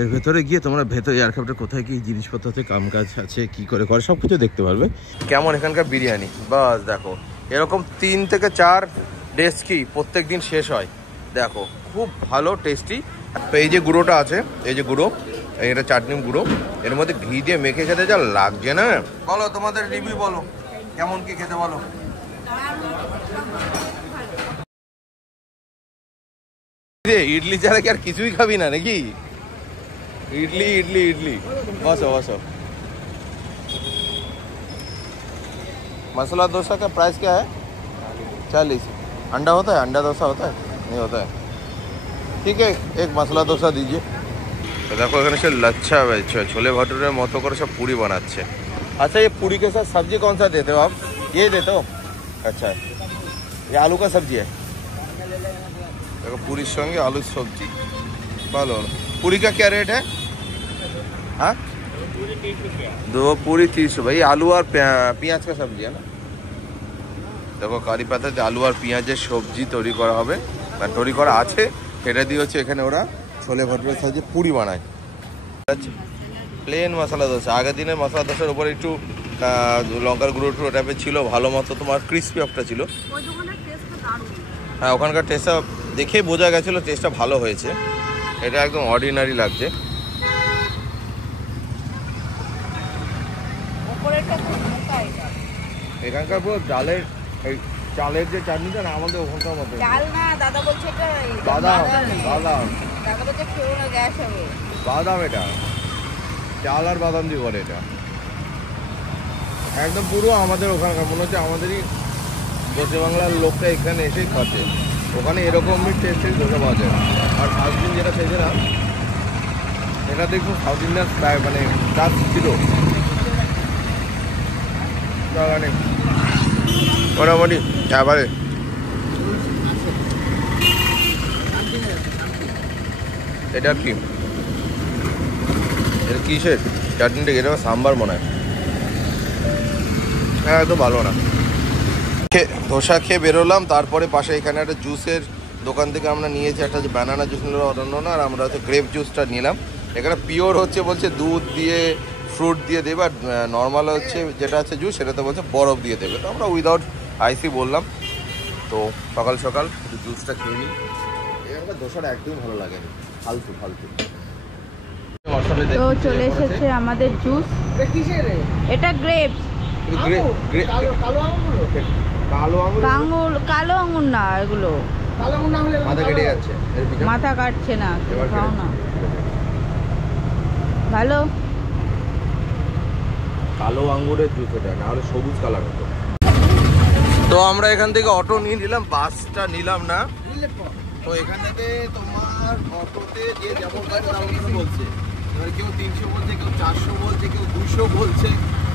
এর ভেতরে গিয়ে তোমরা ভেতরে এয়ারক্রাফ্টে কোথায় কি জিনিসপত্র আছে, কাম কাজ আছে, কি করে করে সব কিছু দেখতে পারবে। কেমন এখানকার বিরিয়ানি, বাস দেখো এরকম 3 থেকে 4 ডেস্কি প্রত্যেক দিন শেষ হয়। দেখো খুব ভালো টেস্টি। তো এই যে গুঁড়োটা আছে, এই যে গুঁড়ো, এটা চাটনি গুঁড়ো, এর মধ্যে ঘি দিয়ে মেখে খেতে যা লাগছে না। বলো তোমাদের রিভিউ বলো, কেমন কি খেতে বলো। ইডলি ছাড়া কি আর কিছুই খাবি না নাকি? इडली इडली इडली बसो बसो। मसाला डोसा का प्राइस क्या है? 40। अंडा होता है? अंडा डोसा होता है? नहीं होता है। ठीक है, एक मसाला डोसा दीजिए। तो देखो এখানে সে लच्छा छोले भटूरे মতো করে সব पूरी बनाচ্ছে। अच्छा ये पूरी के साथ सब्जी कौन सा देते हो आप? ये देते हो? अच्छा ये आलू का सब्जी है। देखो पूरी संगे आलू सब्जी ভালো। पूरी का क्या रेट है? हाँ 2 पूरी 30 भाई। आलू और পেঁয়াজ का सब्जी है ना। দেখো কারি পাতাতে আলু আর পেঁয়াজের সবজি তৈরি করা হবে, মানে তৈরি করা আছে, সেটা দিয়ে হচ্ছে এখানে ওরা ছোলে ভটুরের সাহায্যে পুরি বানায়। প্লেন মশলা দোসা, আগের দিনের মশলা দোসার উপরে একটু লঙ্কার গুঁড়ো টুড়ো টাইপের ছিল, ভালো মতো তোমার ক্রিস্পি একটা ছিল। হ্যাঁ ওখানকার টেস্টটা দেখেই বোঝা গেছিলো টেস্টটা ভালো হয়েছে। এটা একদম অর্ডিনারি লাগছে। এখানকার পুরো ডালের এই চালের যে চাটনিটা না আমাদের ওখানকার মতো। চাল না দাদা বলছে এটা বাদাম, বাদাম দাদা বলছে খেও না গ্যাস হবে। বাদাম, এটা চাল আর বাদাম দিয়ে করে। এটা একদম পুরো আমাদের ওখানকার, মনে হচ্ছে আমাদেরই পশ্চিমবাংলার লোকটা এখানে এসেই খাচ্ছে। ওখানে এরকমই টেস্টের ধোসা পাওয়া যায়। আর ফার্স্ট দিন যেটা খেয়েছিলাম এটা দেখবো সাউথ ইন্ডিয়ান স্টাইল, মানে কাজ ছিল মোটামুটি। এবারে এটা কি, এটা কিসের চাটনিটা? এটা সাম্বার মনে হয়। হ্যাঁ তো ভালো না। ধোসা খেয়ে বেরোলাম, তারপরে পাশে এখানে একটা জুসের দোকান থেকে আমরা নিয়েছি একটা, যে ব্যানানা জুস নিল অন্য না, আর আমরা হচ্ছে গ্রেপ জুসটা নিলাম। এখানে পিওর হচ্ছে বলছে দুধ দিয়ে ফ্রুট দিয়ে দেবে, আর নর্মাল হচ্ছে যেটা আছে জুস সেটাতে বলছে বরফ দিয়ে দেবে। তো আমরা উইদাউট আইসি বললাম। তো সকাল সকাল একটু জুসটা খেয়ে নিই। এখানকার দোসাটা একদমই ভালো লাগেনি, ফালতু ফালতু। তো চলে এসেছে আমাদের জুস। এটা গ্রেপস। কালো আঙুর না, এগুলো মাথা কাটছে না, খাও না ভালো। কালো আঙ্গুরের জুস এটা, না হলে সবুজ কালার হতো। তো আমরা এখান থেকে অটো নিয়ে নিলাম, বাসটা নিলাম না। তো এখান থেকে তোমার অটোতে যে যেমন বলছে, এবার কেউ 300 বলছে, কেউ 400 বলছে, কেউ 200 বলছে,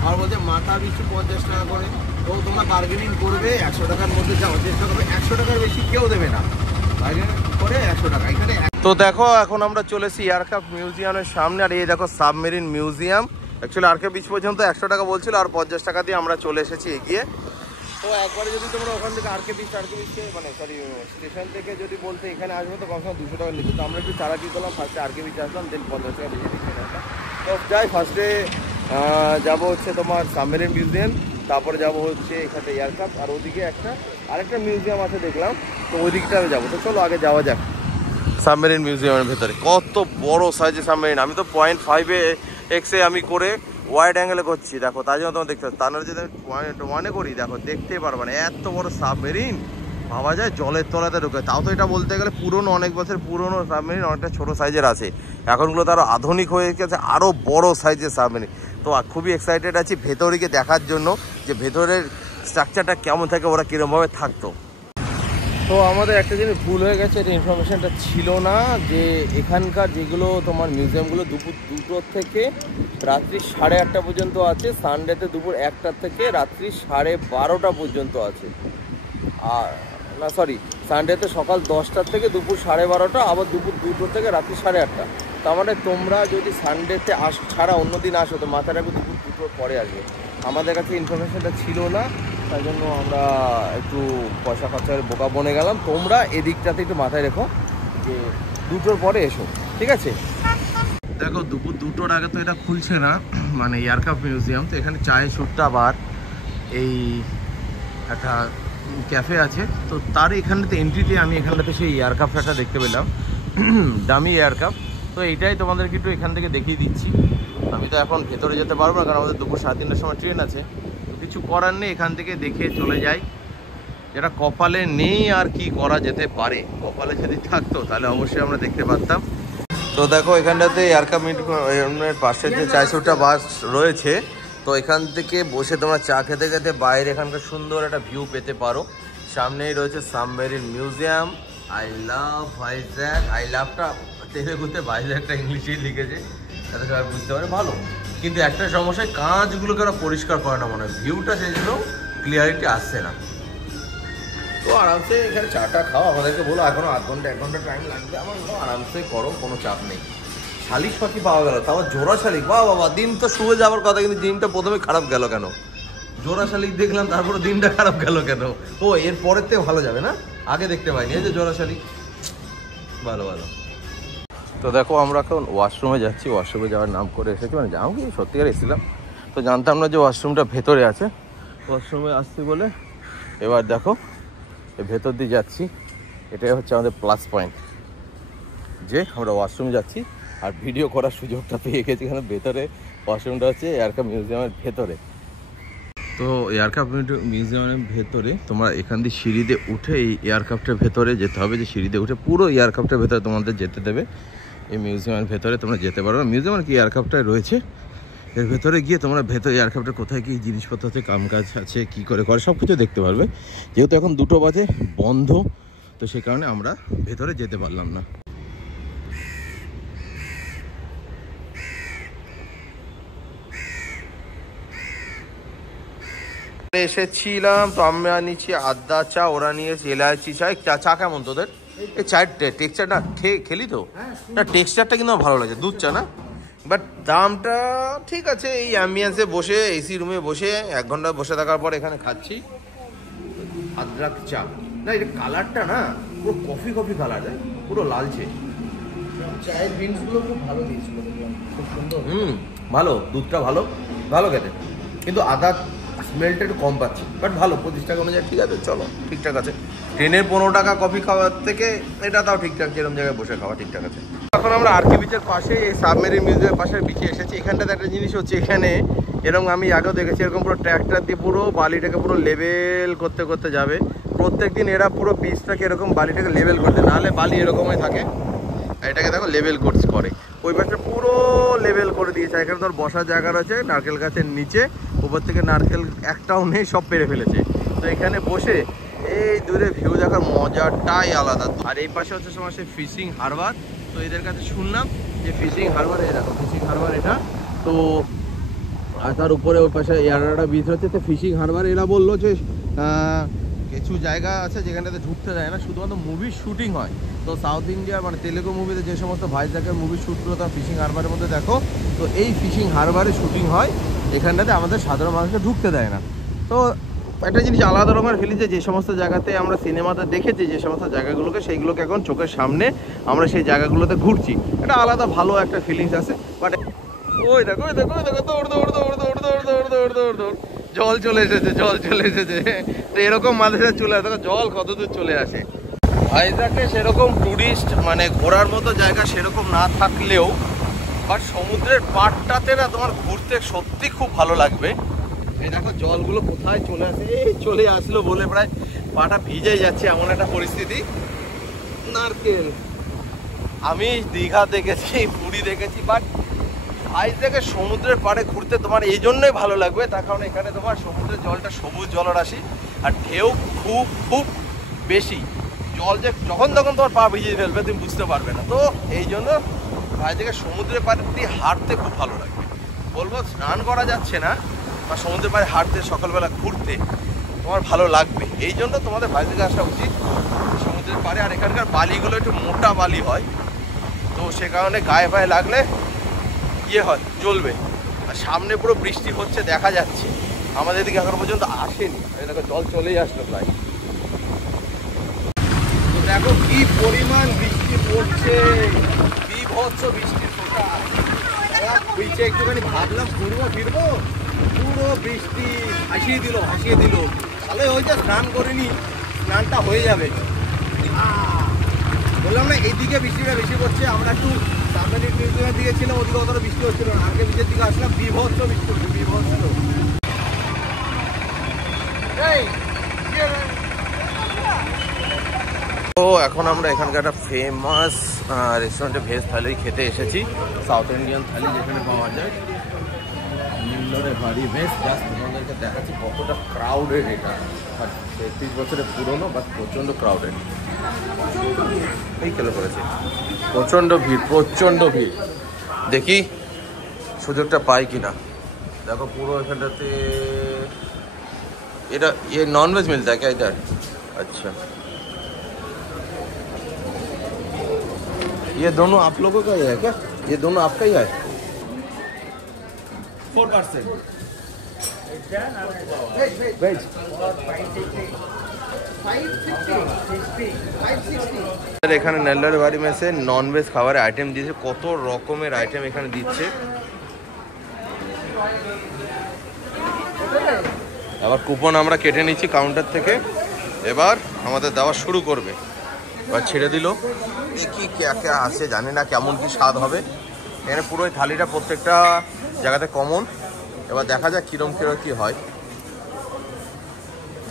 আর বলছে মাথা পিছু 50 টাকা করে। তো তোমরা বার্গেনিং করবে, 100 টাকার মধ্যে যাওয়ার চেষ্টা করবে। 100 টাকার বেশি কেউ দেবে না, বার্গেনিং করে 100 টাকা এখানে। তো দেখো এখন আমরা চলেছি এয়ারক্রাফট মিউজিয়ামের সামনে, আর এই দেখো সাবমেরিন মিউজিয়াম। অ্যাকচুয়ালি আরকে বিচ পর্যন্ত 100 টাকা বলছিল, আর 50 টাকা দিয়ে আমরা চলে এসেছি এগিয়ে। তো একবারে যদি তোমরা ওখান থেকে আরকে বিচকে মানে সরি স্টেশন থেকে যদি বলতে এখানে আসবো, তো কমসে কম 200 টাকা নিচ্ছে। তো আমরা একটু চালাকি করলাম, ফার্স্টে আরকে বিচ আসলাম, দেন 50 টাকা বেশি নিচ্ছে। তো যাই ফার্স্টে যাবো হচ্ছে তোমার সাবমেরিন মিউজিয়াম, তারপরে যাবো হচ্ছে এখানে এয়ারক্রাফট, আর ওদিকে আরেকটা মিউজিয়াম আছে দেখলাম, তো ওই দিকটা আমি যাবো। তো চলো আগে যাওয়া যাক সাবমেরিন মিউজিয়ামের ভেতরে। কত বড় সাইজের সাবমেরিন! আমি তো 0.5x আমি করে ওয়াইড অ্যাঙ্গেলে করছি, দেখো তার জন্য তোমার দেখতে পাচ্ছি। তার যদি আমি 0.1 করি, দেখো দেখতেই পারবে না, এত বড় সাবমেরিন। ভাবা যায় জলের তলাতে ঢুকে। তাও তো এটা বলতে গেলে পুরনো, অনেক বছর পুরনো সাবমেরিন, অনেকটা ছোটো সাইজের আছে। এখনগুলো তো আরও আধুনিক হয়ে গেছে, আরও বড় সাইজের সাবমেরিন। তো খুবই এক্সাইটেড আছি ভেতরে গিয়ে দেখার জন্য, যে ভেতরের স্ট্রাকচারটা কেমন থাকে, ওরা কীরকমভাবে থাকতো। তো আমাদের একটা জিনিস ভুল হয়ে গেছে, এটা ইনফরমেশানটা ছিল না, যে এখানকার যেগুলো তোমার মিউজিয়ামগুলো দুপুর 2টো থেকে রাত্রি 8:30 পর্যন্ত আছে, সানডেতে দুপুর 1টা থেকে রাত্রি 12:30 পর্যন্ত আছে। আর না সরি, সানডেতে সকাল 10টা থেকে দুপুর 12:30, আবার দুপুর 2টো থেকে রাত্রি 8:30। তার মানে তোমরা যদি সানডেতে ছাড়া অন্য দিন আসো, তো মাথায় রাখবে দুপুর 2টোর পরে আসবে। আমাদের কাছে ইনফরমেশানটা ছিল না, তাই জন্য আমরা একটু পয়সা খরচার বোকা বনে গেলাম। তোমরা এদিকটাতে একটু মাথায় রেখো যে 2টোর পরে এসো, ঠিক আছে? দেখো দুপুর 2টোর আগে তো এটা খুলছে না, মানে এয়ারক্রাফট মিউজিয়াম। তো এখানে চায়ের সুট্টা বার, এই একটা ক্যাফে আছে, তো তার এখানটাতে এন্ট্রিতে আমি এখানটাতে সেই এয়ারক্রাফটটা দেখতে পেলাম, দামি এয়ারক্রাফট। তো এইটাই তোমাদেরকে একটু এখান থেকে দেখিয়ে দিচ্ছি। আমি তো এখন ভেতরে যেতে পারবো না, কারণ আমাদের দুপুর 3:30টার সময় ট্রেন আছে। তো কিছু করার নেই, এখান থেকে দেখে চলে যাই। যেটা কপালে নেই আর কি করা যেতে পারে, কপালে যদি থাকতো তাহলে অবশ্যই আমরা দেখতে পারতাম। তো দেখো এখানটাতে এয়ারক্রাফট মিউজিয়ামের পাশে যে চারশোটা বাস রয়েছে, তো এখান থেকে বসে তোমরা চা খেতে খেতে বাইরে এখানকার সুন্দর একটা ভিউ পেতে পারো। সামনেই রয়েছে submarine museum. I love Vizag. I লাভটা তেলেগুতে ভাইজ্যাকটা ইংলিশেই লিখেছে, তাতে সবাই বুঝতে পারে ভালো। কিন্তু একটা সমস্যায় কাঁচগুলোকে ওরা পরিষ্কার করে না মনে হয়, ভিউটা সেই জন্য ক্লিয়ারিটি আসছে না। তো আরামসে এখানে চাটা খাও, আমাদেরকে বলো এখনো 1 ঘন্টা 1 ঘন্টা টাইম লাগবে, আমার আরামসে করো, কোনো চাপ নেই। শালিক পাখি পাওয়া গেল, তাও জোড়া শালিক, বাবা দিন তো শুয়ে যাওয়ার কথা, কিন্তু দিনটা প্রথমে খারাপ গেল কেন? জোড়া শালিক দেখলাম তারপরে দিনটা খারাপ গেল কেন? ও এর পরের থেকে ভালো যাবে না, আগে দেখতে পাইনি এই যে জোড়া শালিক। ভালো ভালো। তো দেখো আমরা এখন ওয়াশরুমে যাচ্ছি, ওয়াশরুমে যাওয়ার নাম করে এসেছি, মানে যাও কি সত্যিকার এসেছিলাম, তো জানতাম না যে ওয়াশরুমটা ভেতরে আছে। ওয়াশরুমে আসছি বলে এবার দেখো ভেতর দিয়ে যাচ্ছি। এটাই হচ্ছে আমাদের প্লাস পয়েন্ট, যে আমরা ওয়াশরুমে যাচ্ছি আর ভিডিও করার সুযোগটা পেয়ে গেছি। এখানে ভেতরে ওয়াশরুমটা হচ্ছে এয়ারক্রাফট মিউজিয়ামের ভেতরে। তো এয়ারক্রাফট মিউজিয়ামের ভেতরে তোমরা এখান দিয়ে সিঁড়িতে উঠে এই এয়ারক্রাফটের ভেতরে যেতে হবে, যে সিঁড়িতে উঠে পুরো এয়ারক্রাফটের ভেতরে তোমাদের যেতে দেবে। এই মিউজিয়ামের ভেতরে তোমরা যেতে পারো না, মিউজিয়ামের কি এয়ারক্রাফটটাই রয়েছে, এর ভেতরে গিয়ে তোমরা ভেতরে এয়ারক্রাফটের কোথায় কী জিনিসপত্র আছে, কামকাজ আছে, কী করে সব কিছু দেখতে পারবে। যেহেতু এখন 2টো বাজে বন্ধ, তো সেই কারণে আমরা ভেতরে যেতে পারলাম না। এসেছিলাম তো আমরা নিচ্ছি আদা চা, ওরা নিয়েছে এলাচি চা। চা কেমন তোদের? এই চায়ের টেক্সচার না খেলি তো না, টেক্সচারটা কিন্তু আমার ভালো লাগে, দুধ চা না, বাট দামটা ঠিক আছে। এই অ্যাম্বিয়েন্সে বসে এসি রুমে বসে 1 ঘন্টা বসে থাকার পর এখানে খাচ্ছি আদ্রাক চা। না এটা কালারটা না পুরো কফি কফি কালার, পুরো লালচে। চায়ের বিনসগুলো খুব ভালো দিয়েছিল, খুব সুন্দর। ভালো, দুধটা ভালো, ভালো খেতে, কিন্তু আদা স্মেলটা একটু কম পাচ্ছি, বাট ভালো। 25 টাকা অনুযায়ী ঠিক আছে, চলো ঠিকঠাক আছে। ট্রেনের 15 টাকা কফি খাওয়ার থেকে এটা তাও ঠিকঠাক, যেরকম জায়গায় বসে খাওয়া ঠিকঠাক আছে। এখন আমরা আরকে বিচের পাশে এই সাবমেরিন মিউজিয়ামের পাশের বিচে এসেছি। এখানটাতে একটা জিনিস হচ্ছে, এখানে এরকম আমি আগেও দেখেছি, এরকম পুরো ট্র্যাক্টর দিয়ে পুরো বালিটাকে পুরো লেভেল করতে করতে যাবে। প্রত্যেক দিন এরা পুরো বিচটাকে এরকম বালিটাকে লেভেল করতে, নাহলে বালি এরকমই থাকে। এটাকে দেখো লেভেল করে, ওই পাশটা পুরো লেভেল করে দিয়েছে। এখানে তোর বসার জায়গা রয়েছে নারকেল গাছের নিচে, উপর থেকে নারকেল একটাও নেই, সব পেরে ফেলেছে। তো এখানে বসে এই দূরে ভিউ দেখার মজাটাই আলাদা। আর এই পাশে হচ্ছে তোমার সেই ফিশিং হারবার। তো এদের কাছে শুনলাম যে ফিশিং হারবার, এই দেখো ফিশিং হারবার এটা। তো আর তার উপরে ওর পাশে এয়ারডা বিচ হচ্ছে, তো ফিশিং হারবার এরা বললো যে কিছু জায়গা আছে যেখানটাতে ঢুকতে যায় না, শুধুমাত্র মুভির শুটিং হয়। তো সাউথ ইন্ডিয়ার মানে তেলেগু মুভিতে যে সমস্ত ভাইজ্যাকের মুভির শ্যুটগুলো তারা ফিশিং হারবারের মধ্যে দেখো, তো এই ফিশিং হারবারে শুটিং হয়। এখানটাতে আমাদের সাধারণ মানুষকে ঢুকতে দেয় না। তো একটা জিনিস আলাদা রকমের ফিলিংস, যে সমস্ত জায়গাতে আমরা সিনেমাতে দেখেছি যে সমস্ত জায়গাগুলোকে, সেইগুলোকে এখন চোখের সামনে আমরা সেই জায়গাগুলোতে ঘুরছি, এটা আলাদা ভালো একটা ফিলিংস আছে। বাট ওই দেখো ওই দেখো ওই দেখো দৌড় দৌড় দৌড় দৌড় দৌড় দৌড় দৌড় দৌড় দৌড়, জল চলে এসেছে, জল চলে এসেছে। তো এরকম মাঝে চলে আসে, জল কত দূর চলে আসে। ভাইজ্যাকে সেরকম টুরিস্ট মানে ঘোরার মতো জায়গা সেরকম না থাকলেও, বাট সমুদ্রের পাড়টাতে না তোমার ঘুরতে সত্যি খুব ভালো লাগবে। এই দেখো জলগুলো কোথায় চলে আসে, এই চলে আসলো বলে প্রায় পাটা ভিজে যাচ্ছে, এমন একটা পরিস্থিতি। নারকেল আমি দীঘা দেখেছি, পুরী দেখেছি, বাট ভাইজ্যাকে সমুদ্রের পাড়ে ঘুরতে তোমার এই জন্যই ভালো লাগবে, তার কারণ এখানে তোমার সমুদ্রের জলটা সবুজ জলরাশি, আর ঢেউ খুব খুব বেশি। জল যে যখন তখন তোমার পা ভিজিয়ে ফেলবে, তুমি বুঝতে পারবে না। তো এই জন্য ভাইজ্যাকে সমুদ্রের পাড়ে দিয়ে হাঁটতে খুব ভালো লাগবে। বলবো স্নান করা যাচ্ছে না, বা সমুদ্রের পাড়ে হাঁটতে সকালবেলা ঘুরতে তোমার ভালো লাগবে। এই জন্য তোমাদের ভাইজ্যাকে আসা উচিত সমুদ্রের পাড়ে। আর এখানকার বালিগুলো একটু মোটা বালি হয়, তো সে কারণে গায়ে পায়ে লাগলে ইয়ে হয়, জ্বলবে। আর সামনে পুরো বৃষ্টি হচ্ছে দেখা যাচ্ছে, আমাদের দিকে এখনো পর্যন্ত আসেনি, দেখো জল চলেই আসলো প্রায়। তো দেখো কি পরিমাণ বৃষ্টি পড়ছে, বিভৎস বৃষ্টির ফোঁটা। পিছে একটুখানি ভাবলাম ঘুরবো ফিরবো, পুরো বৃষ্টি ভাসিয়ে দিল। তাহলে ওই যে স্নান করিনি, স্নানটা হয়ে যাবে। বললাম না এইদিকে বৃষ্টিটা বেশি পড়ছে, আমরা একটু সামনের দিকে ছিলাম, ওদিকে অতটা বৃষ্টি হচ্ছিল না। আগে বিচের দিকে আসলাম, বিভৎস বৃষ্টি হচ্ছে, বিভৎস। তো এখন আমরা এখানকার একটা ফেমাস রেস্টুরেন্টে ভেজ থালি খেতে এসেছি, সাউথ ইন্ডিয়ান থালি যেখানে পাওয়া যায়। নিল্লরে ভারী ভেজ। জাস্ট তোমাদেরকে দেখাচ্ছি কতটা ক্রাউডেড এটা। 33 বছরের পুরনো, বাট প্রচণ্ড ক্রাউডেড। এই খেলে পড়েছে, প্রচণ্ড ভিড়। দেখি সুযোগটা পাই কিনা। দেখো পুরো এখানটাতে এটা ये नॉन वेज मिलता है क्या इधर? अच्छा, ये दोनों आप लोगों का ही है क्या? ये दोनों आपका ही है? 4% वेज। এখানে নেল্লার বাড়ি মেসে নন ভেজ খাবারের আইটেম দিয়েছে, কত রকমের আইটেম এখানে দিচ্ছে। আবার কুপন আমরা কেটে নিচ্ছি কাউন্টার থেকে। এবার আমাদের দেওয়া শুরু করবে। এবার ছেড়ে দিল, কি কে আছে জানি না, কেমন কি স্বাদ হবে। এখানে পুরো থালিটা প্রত্যেকটা জায়গাতে কমন। এবার দেখা যাক কিরম কি হয়।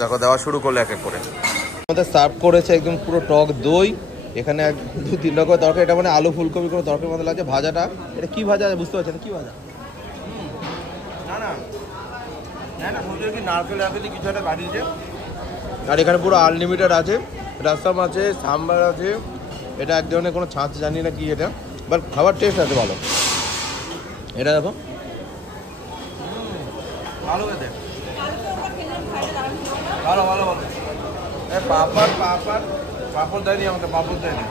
দেখো দেওয়া শুরু করলে এক এক করে। আমাদের সার্ভ করেছে একদম পুরো টক দই। এখানে 2-3 রকমের তরকারি। এটা মানে আলু ফুলকপি করে তরকারির মধ্যে লাগছে। ভাজাটা এটা কি ভাজা বুঝতে পারছেন? কি ভাজা? না কি নারকেল কিছু একটা বাড়িয়েছে। আর এখানে পুরো আনলিমিটেড আছে, রাসাম আছে, সাম্বার আছে। এটা এক ধরনের কোনো ছাঁচ জানি না কি এটা, বাট খাবার টেস্ট আছে ভালো। এটা দেখো ভালো খেতে, ভালো। পাপড় দেয়নি আমাকে, পাপড় দেয়নি।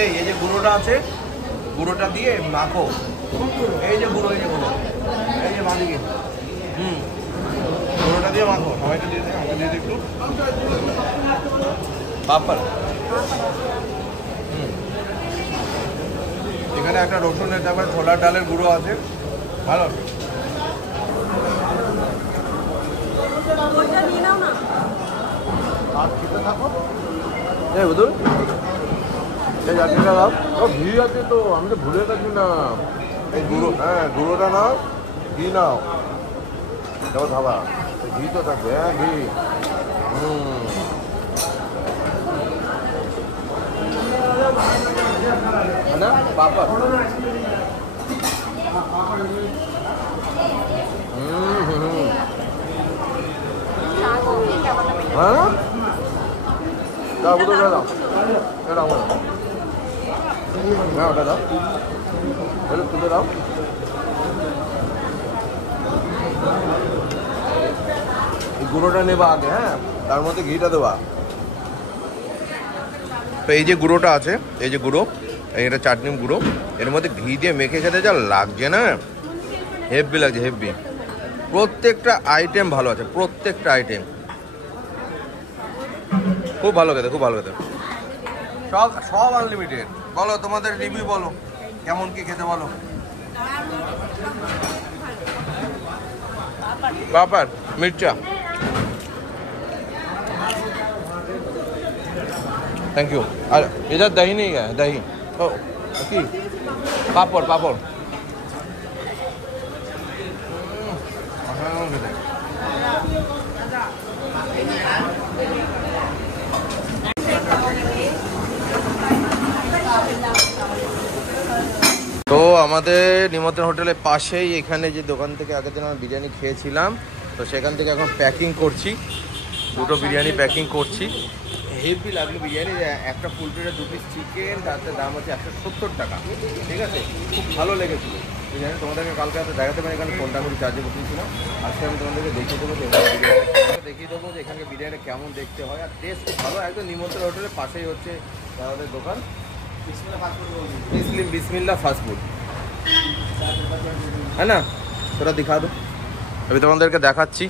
এই যে গুঁড়োটা আছে, গুঁড়োটা দিয়ে মাখো। এই যে গুঁড়ো, এই যে বাঁদিকে, গুঁড়োটা দিয়ে মাখো। সবাইকে দিয়ে আমাকে দিয়ে একটু পাপড়। এখানে একটা রসুনের, তারপরে ছোলার ডালের গুঁড়ো আছে, ভালো। খেতে থাকো। এই বুধুর এই চাটনিটা দাও। ও ঘি আছে তো, আমি তো ভুলে গেছি না। এই গুঁড়ো, হ্যাঁ গুঁড়োটা নাও, ঘি নাও। দেখো খাবা, ঘি তো থাকবে। হ্যাঁ ঘি। না পাপড়। হ্যাঁ দাও বুধুর, দাও দাও, হ্যাঁ ওটা দাও, তুলে দাও। এই গুঁড়োটা নেবা আগে, হ্যাঁ তার মধ্যে ঘিটা দেবা। তো এই যে গুঁড়োটা আছে, এই যে গুঁড়ো, এটা চাটনি গুঁড়ো, এর মধ্যে ঘি দিয়ে মেখে খেতে যা লাগছে না, হেভি লাগছে, হেভি। প্রত্যেকটা আইটেম ভালো আছে, প্রত্যেকটা আইটেম খুব ভালো খেতে, খুব ভালো খেতে। সব আনলিমিটেড। বলো তোমাদের রিভিউ বলো, কেমন কি খেতে বলো। पापड़ मिर्चा, थैंक यू। अरे इधर दही नहीं है, दही ओ की पापड़ पापड़। তো আমাদের নিমন্ত্রণ হোটেলের পাশেই এখানে যে দোকান থেকে আগের দিন আমরা বিরিয়ানি খেয়েছিলাম, তো সেখান থেকে এখন প্যাকিং করছি, দুটো বিরিয়ানি প্যাকিং করছি। হেভি লাগলো বিরিয়ানি, একটা ফুল প্লেটের 2 পিস চিকেন, তাতে দাম হচ্ছে 170 টাকা। ঠিক আছে, খুব ভালো লেগেছিলো বিরিয়ানি। তোমাদেরকে কালকে হয়তো দেখাতে পারি, এখানে ফোনটা করে চার্জে বসিয়েছিলাম। আজকে আমি তোমাদেরকে দেখিয়ে দেবো যে এখানে বিরিয়ানি কেমন দেখতে হয়, আর টেস্ট খুব ভালো। একদম নিমন্ত্রণ হোটেলের পাশেই হচ্ছে আমাদের দোকান, बिस्मिल्ला फास्ट फूड है ना। थोड़ा दिखा दो। अभी তোমাদেরকে দেখাচ্ছি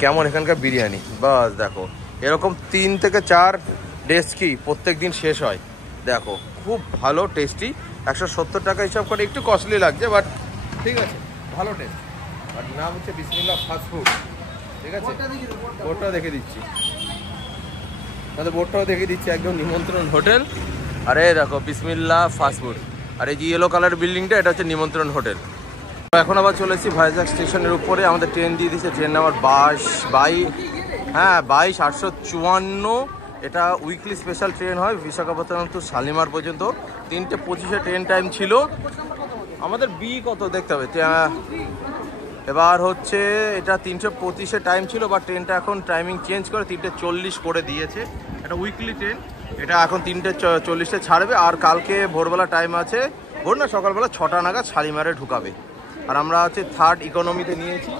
কেমন এখানকার বিরিয়ানি। বাস দেখো, এরকম 3 থেকে 4 ডেজ কি প্রত্যেক দিন শেষ হয়। দেখো খুব ভালো টেস্টি। 170 টাকা হিসাব করে একটু কস্টলি লাগছে, বাট ঠিক আছে, ভালো টেস্ট। বাট নাম হচ্ছে বিসমিল্লাহ ফাস্ট ফুড, ঠিক আছে। বোর্ডটাও দেখে দিচ্ছি, তাদের বোর্ডটাও দেখে দিচ্ছি, একদম নিমন্ত্রণ হোটেল। আরে দেখো বিসমিল্লাহ ফাস্ট ফুড, আর এই যে ইয়েলো কালার বিল্ডিংটা এটা হচ্ছে নিমন্ত্রণ হোটেল। এখন আবার চলে এসেছি ভাইজ্যাক স্টেশনের উপরে, আমাদের ট্রেন দিয়ে দিচ্ছে, ট্রেন নাম্বার 22/854। এটা উইকলি স্পেশাল ট্রেন হয় বিশাখাপত্তনম টু শালিমার পর্যন্ত। 3:25-এ ট্রেন টাইম ছিল আমাদের। কত দেখতে হবে, এবার হচ্ছে এটা 3:25-এ টাইম ছিল, বা ট্রেনটা এখন টাইমিং চেঞ্জ করে 3:40 করে দিয়েছে। এটা উইকলি ট্রেন, এটা এখন 3:40-এ ছাড়বে। আর কালকে ভোরবেলা টাইম আছে, ভোর না সকালবেলা 6টা নাগাদ শালিমারে ঢুকাবে। আর আমরা হচ্ছে 3rd ইকোনমিতে নিয়েছি,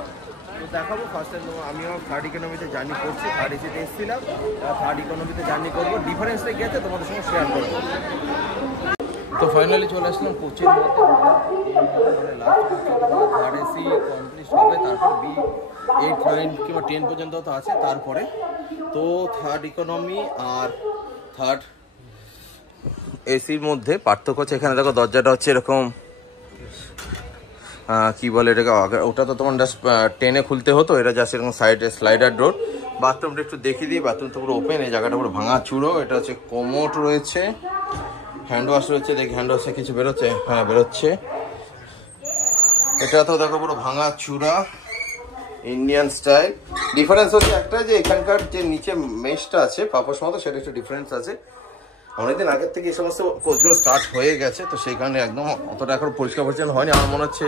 তো দেখাবো। ফার্স্ট টাইম আমিও 3rd ইকোনমিতে জার্নি করছি, 3rd এসিতে এসেছিলাম, 3rd ইকোনমিতে জার্নি করবো। ডিফারেন্সটা গিয়েছে তোমাদের সঙ্গে শেয়ার করবো। তো ফাইনালি চলে আসলাম কোচের মধ্যে, মানে লাস্ট 3rd এসি কমপ্লিট হবে, তারপর B8, 9 কিংবা 10 পর্যন্ত তো আছে তারপরে। তো 3rd ইকোনমি আর 3rd এসির মধ্যে পার্থক্য হচ্ছে, এখানে দেখো দরজাটা হচ্ছে এরকম, কি বলে এটাকে, ওটা তো তোমার জাস্ট 10-এ খুলতে হতো, এটা জাস্ট এরকম সাইডে স্লাইডার ডোর। বাথরুমটা একটু দেখিয়ে দিই, বাথরুমটা পুরো ওপেন, এই জায়গাটা পুরো ভাঙা চুড়ো। এটা হচ্ছে কোমোড রয়েছে, হ্যান্ড ওয়াশ রয়েছে, দেখি হ্যান্ড ওয়াশে কিছু বেরোচ্ছে, হ্যাঁ বেরোচ্ছে। এটা তো দেখো পুরো ভাঙা চূড়া, ইন্ডিয়ান স্টাইল। ডিফারেন্স হচ্ছে একটা, যে এখানকার যে নিচে মেশটা আছে পাপোশ মতো, সেটা একটু ডিফারেন্স আছে। অনেকদিন আগের থেকে এই সমস্ত কোচগুলো স্টার্ট হয়ে গেছে, তো সেই কারণে একদম অতটা এখন পরিষ্কার পরিচ্ছন্ন হয়নি। আমার মনে হচ্ছে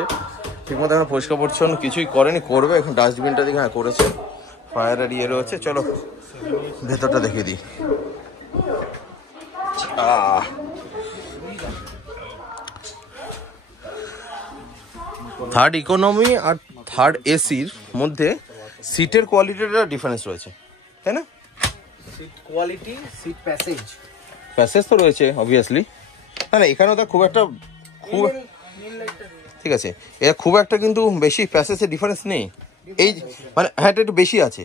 ঠিকমতো এখন পরিষ্কার পরিচ্ছন্ন কিছুই করেনি, করবে এখন। ডাস্টবিনটা দিকে হ্যাঁ করেছে, ফায়ারের ইয়ে রয়েছে। চলো ভেতরটা দেখিয়ে দিই। 3rd ইকোনমি আর 3rd এসির মধ্যে সিটের কোয়ালিটিটা ডিফারেন্স রয়েছে, তাই না? সিট কোয়ালিটি, সিট প্যাসেজ তো রয়েছে অবভিয়াসলি, না না এখানেও তো খুব ঠিক আছে, এটা খুব একটা কিন্তু বেশি প্যাসেজের ডিফারেন্স নেই। এই মানে হ্যাঁ এটা একটু বেশি আছে,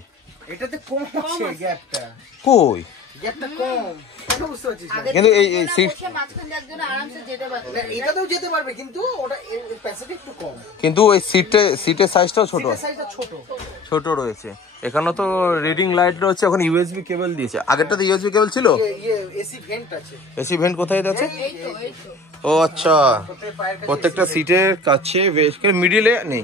এটাতে কম আছে গ্যাপটা, কই গ্যাপটা কম, কেন বুঝতে পারছিস না? কিন্তু এই সিট মাঝখানে একজন আরামসে যেতে পারবে, এটাতেও যেতে পারবে, কিন্তু ওটা প্যাসেজ একটু কম, কিন্তু ওই সিটের সাইজটাও ছোট, সাইজটা ছোট রয়েছে। এখানে তো রিডিং লাইট রয়েছে, ওখানে ইউএসবি কেবল দিয়েছে। আগেরটাতে ইউএসবি কেবল ছিল, এসি ভেন্ট আছে। এসি ভেন্ট কোথায় আছে? ও আচ্ছা, প্রত্যেকটা সিটের কাছে মিডিলে নেই,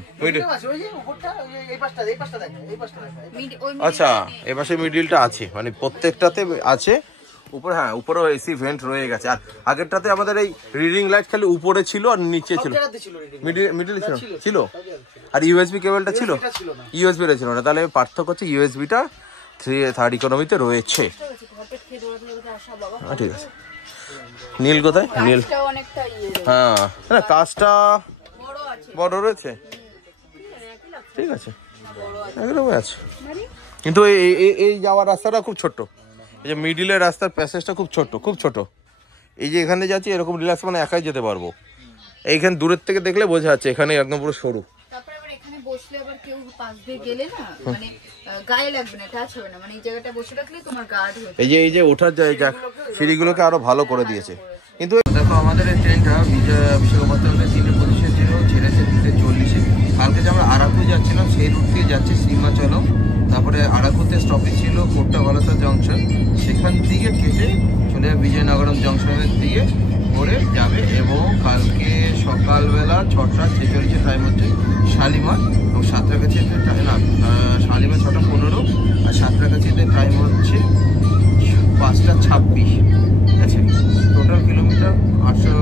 আচ্ছা এই পাশে মিডিলটা আছে, মানে প্রত্যেকটাতে আছে। উপরে হ্যাঁ উপরেও এসি ভেন্ট রয়ে গেছে। আর আগেরটাতে আমাদের এই রিডিং লাইট খালি উপরে ছিল আর নিচে ছিল, মিডিল ছিল। আর ইউএসবি কেবলটা ছিল, ইউএসবিটা ছিল না। তাহলে পার্থক্য হচ্ছে ইউএসবিটা 3rd ইকোনমিতে রয়েছে। ঠিক আছে, নীল কোথায়? নীল হ্যাঁ না, কাজটা বড় রয়েছে, ঠিক আছে একদমই আছে। কিন্তু এই যাওয়ার রাস্তাটা খুব ছোট, এই যে মিডিলের রাস্তার প্যাসেজটা খুব ছোট। এই যে এখানে যাচ্ছি এরকম রিল্যাক্স, মানে একাই যেতে পারবো। এইখানে দূরের থেকে দেখলে বোঝা যাচ্ছে এখানে একদম পুরো সরু। বসলে আবার কেউ পাশ দিয়ে গেলে না, মানে গায়ে লাগবে না, টাচ হবে না, মানে এই জায়গাটা বসে রাখলে তোমার গার্ড হয়ে যাবে। এই যে ওঠার জায়গা, সিঁড়িগুলোকে আরো ভালো করে দিয়েছে। কিন্তু দেখো আমাদের এই ট্রেনটা বিশাখাপত্তনমে 3:25-এ ছিল, ছেড়েছে 3:40-এ। কালকে যে আমরা আরাকু যাচ্ছিলাম সেই রুট দিয়ে যাচ্ছে সীমাচলম, তারপরে আরাকুতে স্টপেজ ছিল কোট্টাভালাতা জংশন, সেখান থেকে কেটে চলে যাবে বিজয়নগরম জংশনের দিকে করে যাবে। এবং কালকে সকালবেলা 6:46 টাইম হচ্ছে শালিমার, এবং সাঁতরাগাছিতে না শালিমার 6:15, আর সাঁতরাগাছিতে টাইম হচ্ছে 5:26। ঠিক আছে, টোটাল কিলোমিটার 800